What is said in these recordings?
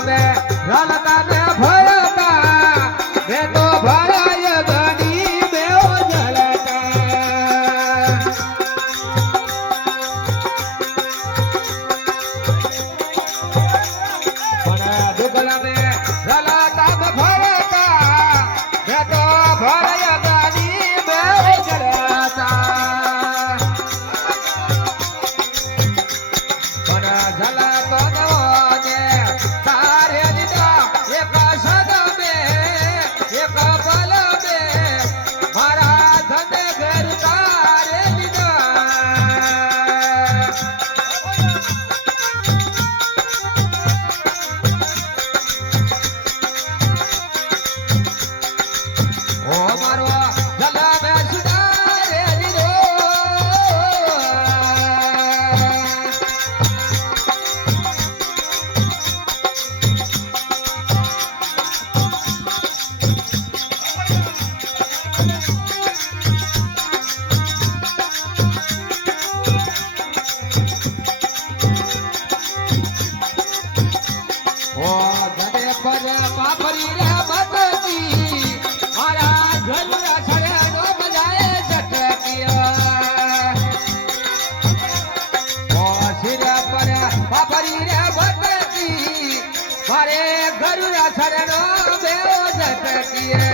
ગોકુલા મે રલતા મે ભયતા મે તો ભરાય ગડી બેઓ જળતા પણ ગોકુલા મે રલતા મે ભયતા મે તો ભરાય ગડી બેઓ જળતા મારે ગરુડા શરણો બેઓ જટકીએ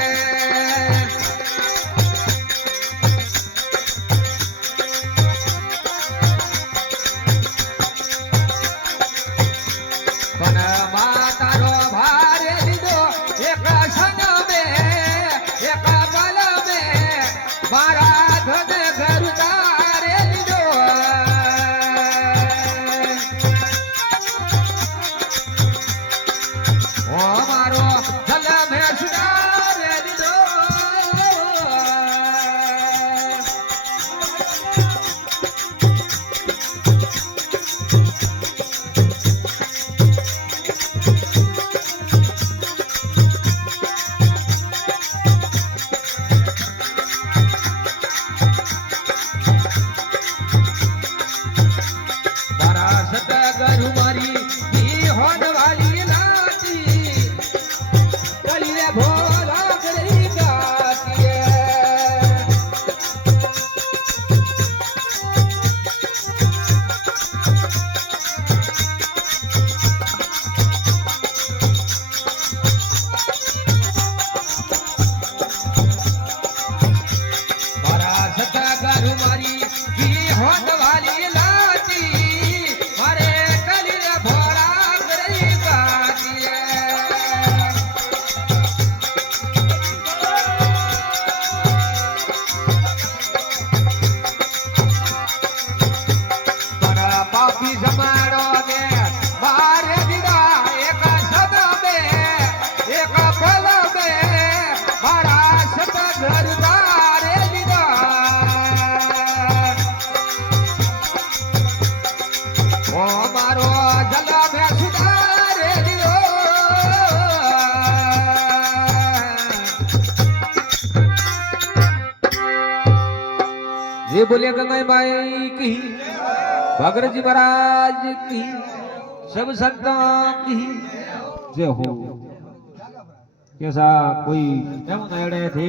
પણ માતારો ભારે લીધો એક ક્ષણ મે એક પલ મે મારા ધન ગરુડા રે લીધો મારો જલ મે સુધારે દીધો મારા સતગરુ મારી ઈ હોડ વાલી ये बोलिए गंगा माई की भागरथ जी महाराज की सब संतों की जय हो कैसा कोई थे